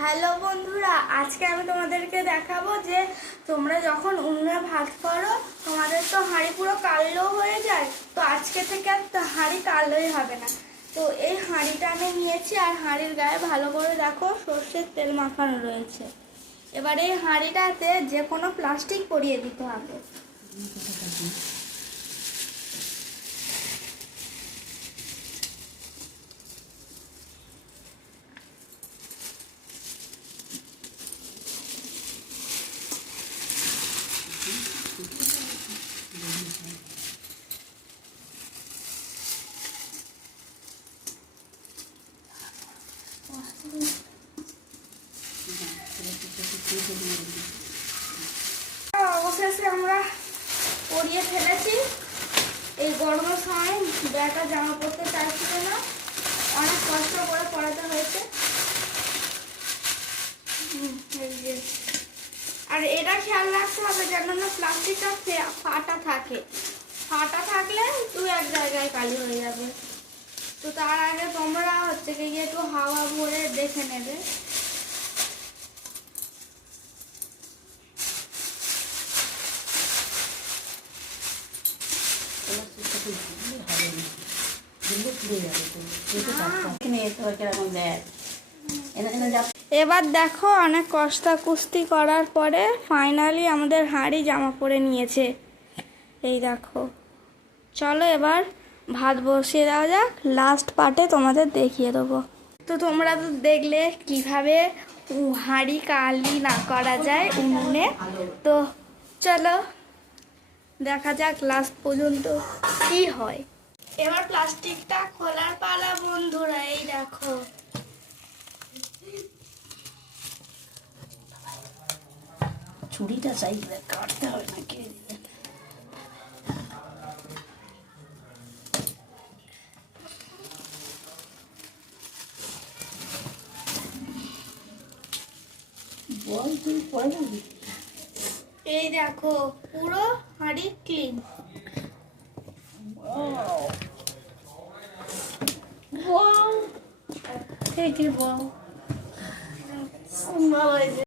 Hello বন্ধুরা, আজকে আমি তোমাদেরকে দেখাবো যে তোমরা যখন উনুনে ভাত করো তোমাদের তো হাঁড়ি পুরো কালো হয়ে যায়। তো আজকে থেকে আর হাঁড়ি কালোই হবে না। তো এই হাঁড়িটা আমি নিয়েছি আর হাঁড়ির গায়ে ভালো করে দেখো সর্ষের তেল মাখানো রয়েছে। এবার এই হাঁড়িটাতে যে কোনো প্লাস্টিক পরিয়ে দিতে হবে। অবশেষে আমরা পরিয়ে ফেলেছি। এই গরমের সময় ব্যাটা জামা পরতে চাইছিল না, অনেক কষ্ট করে পরাতে হয়েছে। আর এটা খেয়াল রাখতে হবে যেন না প্লাস্টিকটা ফাটা থাকে। ফাটা থাকলে তুই এক জায়গায় কালি হয়ে যাবে। তো তার আগে তোমরা হচ্ছে গিয়ে একটু হাওয়া ভরে দেখে নেবে। এবার দেখো অনেক কষ্টাকুস্তি করার পরে ফাইনালি আমাদের হাঁড়ি জামা পরে নিয়েছে। এই দেখো, চলো এবার ভাত বসিয়ে দেওয়া যাক। লাস্ট পার্টে তোমাদের দেখিয়ে দেবো। তো তোমরা তো দেখলে কিভাবে হাঁড়ি কালি না করা যায় উনুনে। তো চলো দেখা যাক লাস্ট পর্যন্ত কি হয়। এবার প্লাস্টিকটা খোলার পালা বন্ধুরা। এই দেখো, ছুরিটা চাইলে কাটতে হবে নাকি? বল তুই পরে বলবি। এই দেখো পুরো হাঁড়ি ক্লিন। ঠিক বল। ভালো হয়েছে।